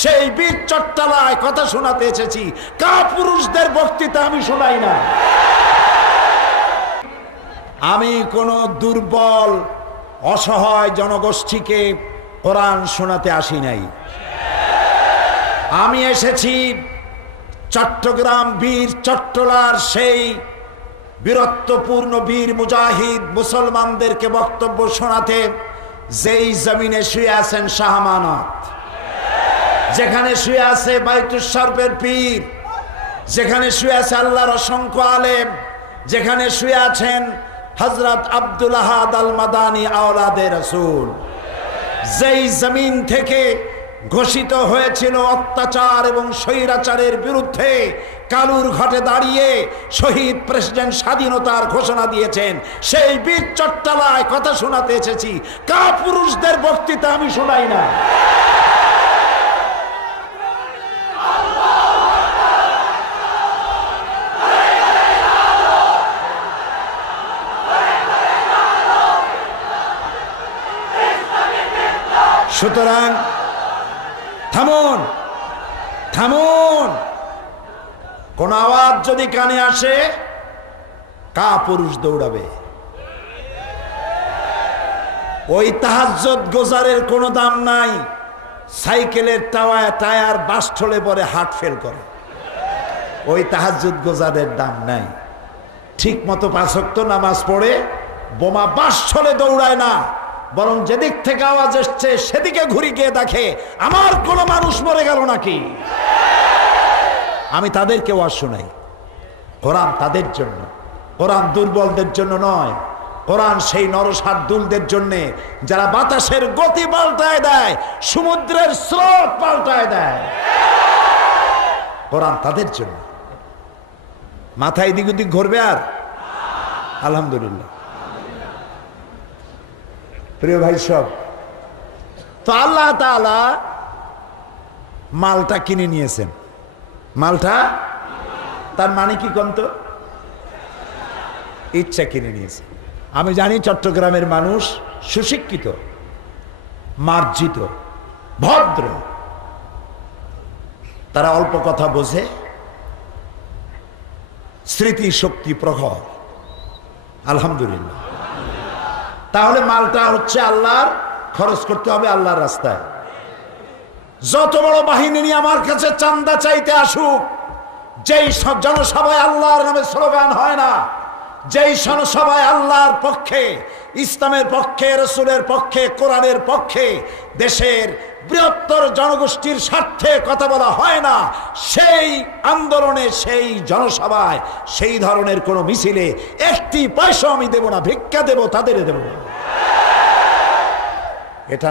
সেই বীর চট্টলায় কথা শোনাতে এসেছি। কাপুরুষদের বক্তৃতা আমি শোনাই না। আমি কোনো দুর্বল অসহায় জনগোষ্ঠীকে কোরআন শোনাতে আসি নাই। আমি এসেছি চট্টগ্রাম বীর চট্টলার সেই বীরত্বপূর্ণ বীর মুজাহিদ মুসলমানদেরকে বক্তব্য শোনাতে, যেই জমিনে শুয়ে আছেন শাহ আমানত, যেখানে শুয়ে আছে বাইতুল শরফের পীর, যেখানে শুয়ে আছে আল্লাহর অসংখ্য আলেম, যেখানে শুয়ে আছেন হযরত আব্দুল আহাদ আল মাদানী আওলাদে রাসূল, যেই জমিন থেকে ঘোষিত হয়েছিল অত্যাচার এবং স্বৈরাচারের বিরুদ্ধে, কালুর ঘাটে দাঁড়িয়ে শহীদ প্রেসিডেন্ট স্বাধীনতার ঘোষণা দিয়েছেন, সেই বীর চট্টলায় কথা শোনাতে এসেছি। কাপুরুষদের বক্তৃতা আমি শোনাই না। সুতরাং থামুন, থামুন। কোন আওয়াজ যদি কানে আসে, কাপুরুষ দৌড়াবে। ওই তাহাজ্জুদ গোজারের কোনো দাম নাই। সাইকেলের টায়ার বাস্ট হলে পরে হার্ট ফেল করে। ওই তাহাজ্জুদ গোজারের দাম নাই। ঠিক মতো 5 ওয়াক্ত নামাজ পড়ে বোমা বাস্ট হলে দৌড়ায় না, বরং যেদিক থেকে আওয়াজ এসছে সেদিকে ঘুরে গিয়ে দেখে আমার কোনো মানুষ মরে গেল নাকি। আমি তাদেরকে ওয়াজ শোনাই। কোরআন তাদের জন্য, কোরআন দুর্বলদের জন্য নয়। কোরআন সেই নরশার্দুলদের জন্য যারা বাতাসের গতি পাল্টায় দেয়, সমুদ্রের স্রোত পাল্টায় দেয়। কোরআন তাদের জন্য। মাথায় দিক ওদিক ঘুরবে আর? আলহামদুলিল্লাহ। প্রিয় ভাই সব, তো আল্লাহ তাআলা মালটা কিনে নিয়েছেন। মালটা তার মানে কি কন্ত? ইচ্ছা কিনে নিয়েছে। আমি জানি চট্টগ্রামের মানুষ সুশিক্ষিত, মার্জিত, ভদ্র, তারা অল্প কথা বোঝে, স্মৃতি শক্তি প্রখর। আলহামদুলিল্লাহ। তাহলে মালটা হচ্ছে আল্লাহর, খরচ করতে হবে আল্লাহর রাস্তায়। যত বড় বাহিনী নিয়ে আমার কাছে চান্দা চাইতে আসুক, যেই জনসভায় আল্লাহর নামে স্লোগান হয় না, যেই জনসভায় আল্লাহর পক্ষে, ইসলামের পক্ষে, রাসূলের পক্ষে, কোরআনের পক্ষে, দেশের বৃহত্তর জনগোষ্ঠীর স্বার্থে কথা বলা হয় না, সেই আন্দোলনে, সেই জনসভায়, সেই ধরনের কোনো মিছিলে 1টি পয়সা আমি দেব না। ভিক্ষা দেব, তাদের দেব। এটা